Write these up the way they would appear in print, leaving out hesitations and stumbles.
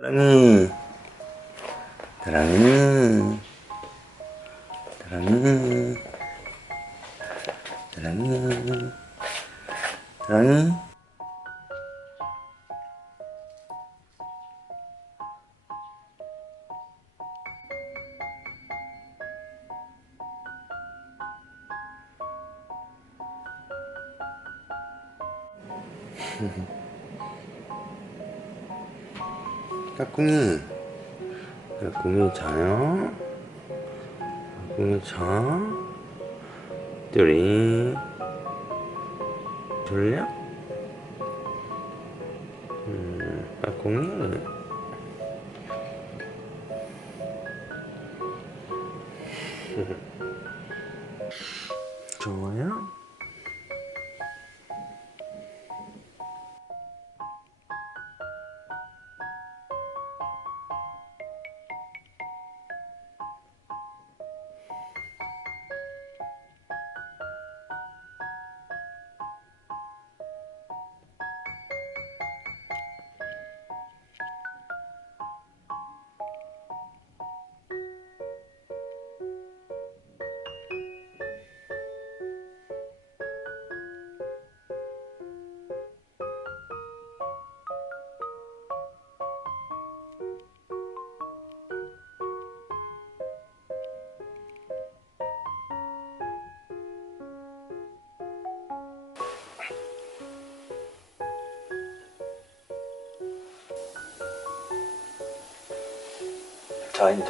사랑이, 사랑이, 사랑이, 사랑이, 사랑이. 까꿍이, 까꿍이 자요? 까꿍이 자? 뚜리 졸려? 까꿍이 좋아요? 자, 이제.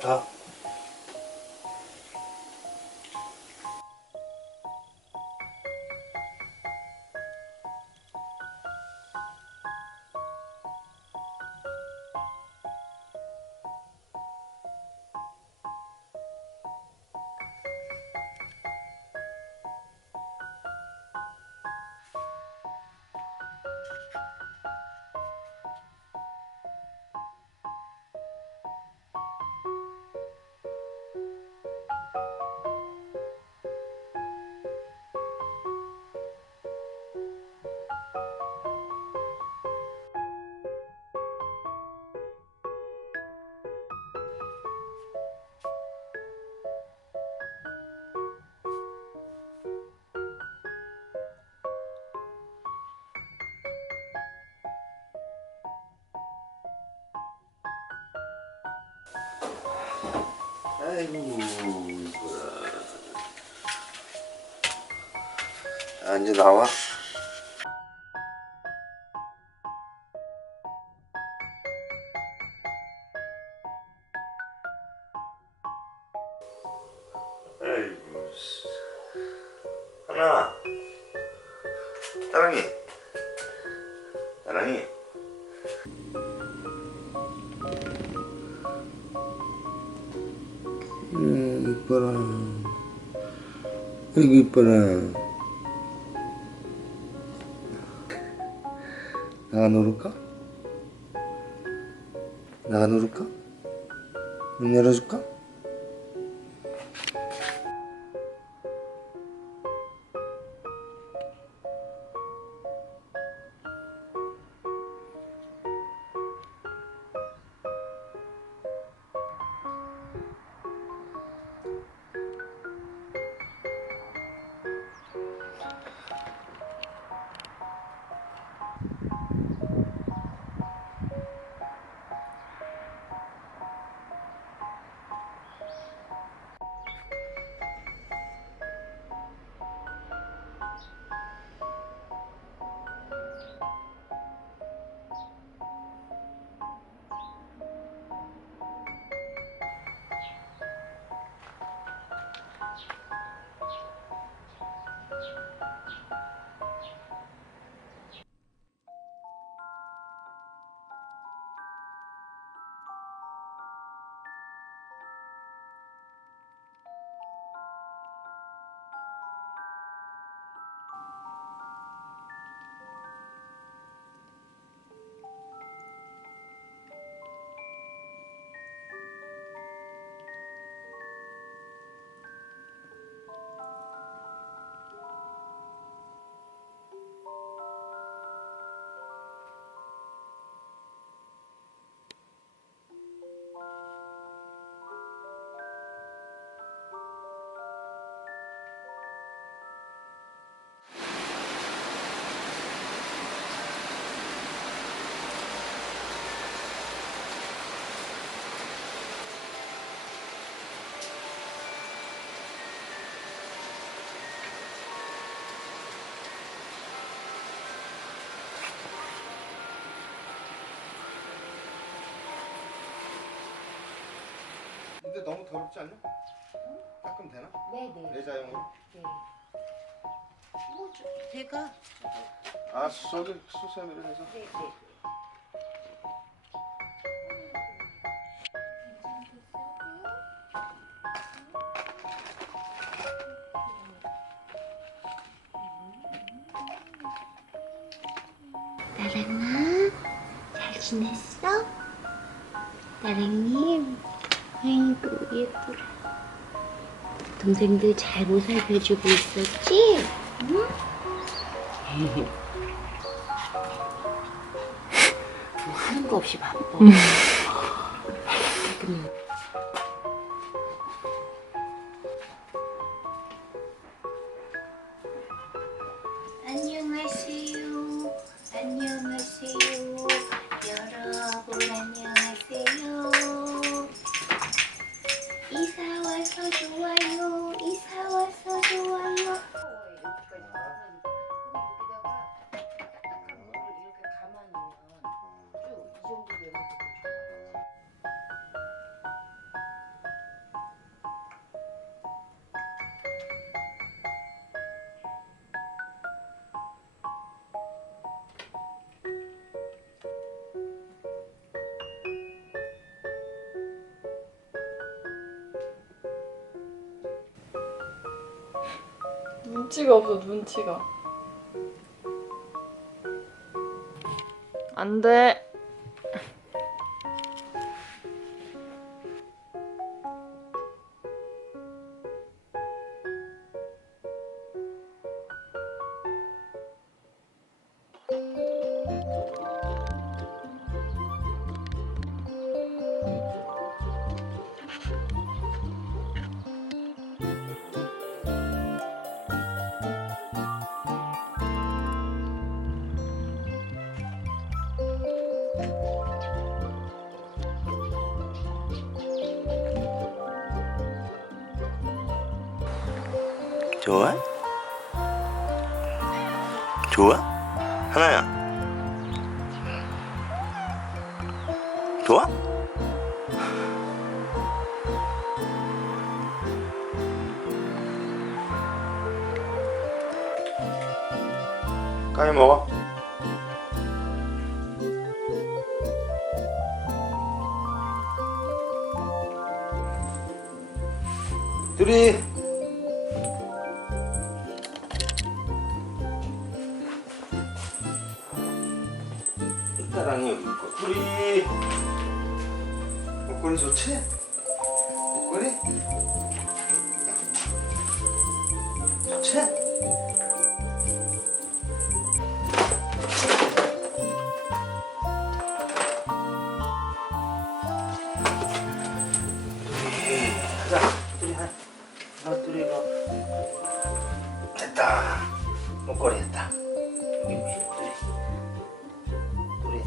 자. 아이고, 이거라. 자, 이제 나와. 아이고, 하나. 사랑이. 사랑이. 이뻐라. 아이고, 이뻐라. 나가 놀을까? 나가 놀을까? 문 열어줄까? 근데 너무 더럽지 않냐? 닦으면 되나? 네네. 내자용으로? 네. 뭐 제가 아 저기 수세미를 해서. 네네. 나랑아, 잘 지냈어? 나랑님, 아이고 예쁘라. 동생들 잘 보살펴주고 있었지? 응? 뭐 하는 거 없이 바빠. 안녕하세요. 안녕하세요. 여러분 안녕하세요. 이사 와서 좋아요. 이사 와서 좋아요. 여기까지 와서 여기다가 딱딱한 물을 이렇게 감아놓으면 쭉 이 정도 되면 되게 좋아요. 눈치가 없어, 눈치가. 안 돼. 좋아? 좋아? 하나야. 좋아? 까이 먹어. 둘이. 사랑이 여기 있고. 둘이. 목걸이 좋지? 목걸이? 좋지? 가자. 둘이 하나, 둘이 가. 됐다. 목걸이 됐다. 여기 둘이. 둘이.